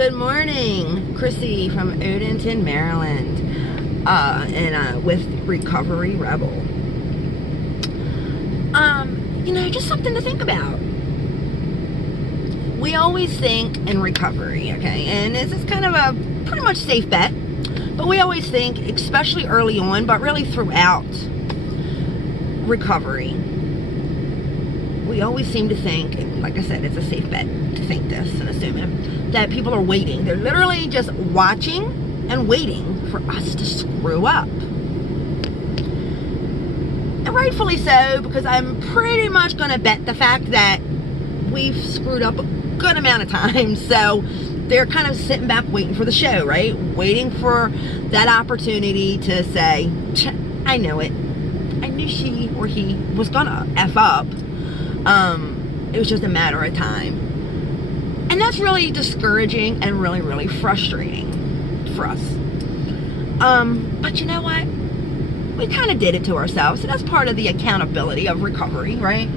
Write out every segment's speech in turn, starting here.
Good morning, Chrissy from Odenton, Maryland, and with Recovery Rebel. Just something to think about. We always think in recovery, okay, and this is kind of a pretty much safe bet, but we always think, especially early on, but really throughout recovery, we always seem to think, and like I said, it's a safe bet to think this and assume it, that people are waiting. They're literally just watching and waiting for us to screw up. And rightfully so, because I'm pretty much going to bet the fact that we've screwed up a good amount of times. So they're kind of sitting back waiting for the show, right? Waiting for that opportunity to say, I know it. I knew she or he was going to F up. It was just a matter of time. And that's really discouraging and really, really frustrating for us. But you know what? We kind of did it to ourselves. So that's part of the accountability of recovery, right?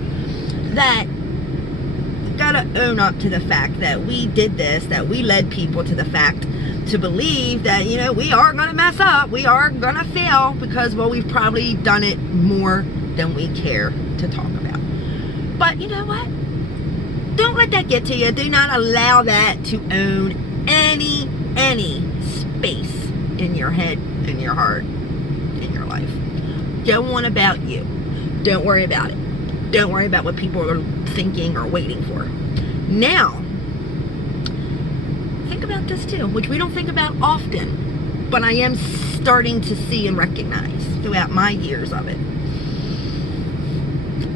That we gotta own up to the fact that we did this, that we led people to the fact to believe that, we are gonna mess up, we are gonna fail, because, well, we've probably done it more than we care to talk about. But you know what? Don't let that get to you. Do not allow that to own any space in your head, in your heart, in your life. Don't want about you. Don't worry about it. Don't worry about what people are thinking or waiting for. Now, think about this too, which we don't think about often, but I am starting to see and recognize throughout my years of it.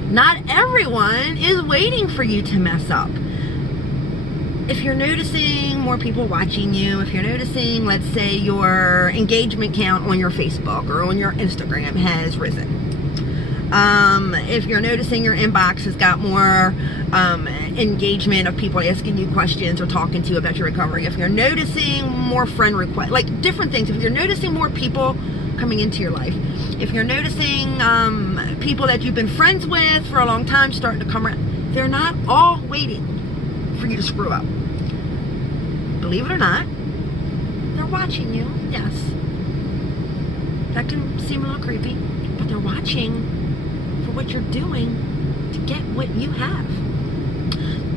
Not everyone is waiting for you to mess up. If you're noticing more people watching you, if you're noticing, let's say, your engagement count on your Facebook or on your Instagram has risen. If you're noticing your inbox has got more engagement of people asking you questions or talking to you about your recovery. If you're noticing more friend requests, like different things. If you're noticing more people coming into your life. If you're noticing people that you've been friends with for a long time starting to come around, they're not all waiting for you to screw up. Believe it or not, they're watching you, yes. That can seem a little creepy, but they're watching for what you're doing to get what you have.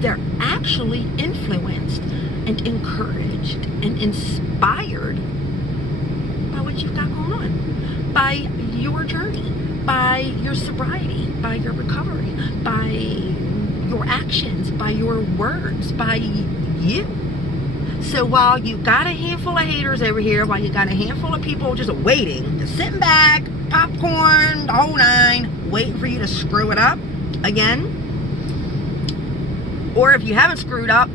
They're actually influenced and encouraged and inspired by what you've got going on, by your journey, by your sobriety, by your recovery, by your actions, by your words, by you. So while you got a handful of haters over here, while you got a handful of people just waiting, just sitting back, popcorn, the whole nine, waiting for you to screw it up again, or if you haven't screwed up,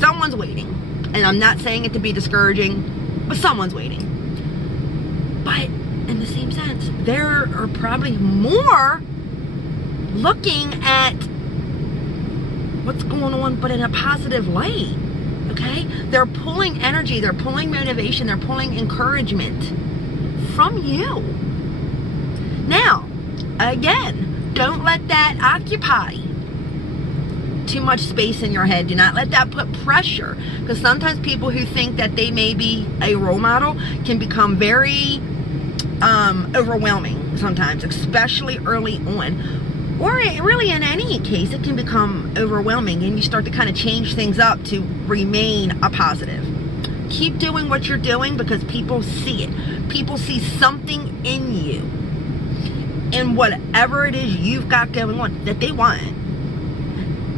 someone's waiting. And I'm not saying it to be discouraging, but someone's waiting. But in the same sense, there are probably more looking at what's going on, but in a positive light. Okay? They're pulling energy, they're pulling motivation, they're pulling encouragement from you. Now, again, don't let that occupy too much space in your head. Do not let that put pressure, because sometimes people who think that they may be a role model can become very overwhelming sometimes, especially early on. Or really in any case, it can become overwhelming and you start to kind of change things up to remain a positive. Keep doing what you're doing, because people see it. People see something in you, in whatever it is you've got going on, that they want.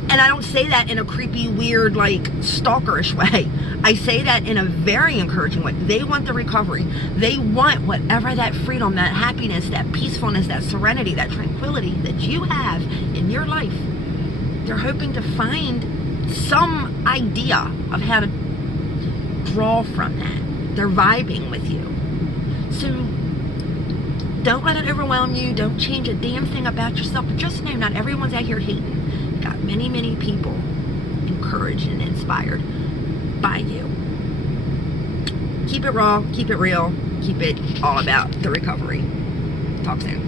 And I don't say that in a creepy, weird, like stalkerish way. I say that in a very encouraging way. They want the recovery. They want whatever that freedom, that happiness, that peacefulness, that serenity, that tranquility that you have in your life. They're hoping to find some idea of how to draw from that. They're vibing with you. So don't let it overwhelm you. Don't change a damn thing about yourself. But just know, not everyone's out here hating. Got many people encouraged and inspired by you. Keep it raw, keep it real, keep it all about the recovery. Talk soon.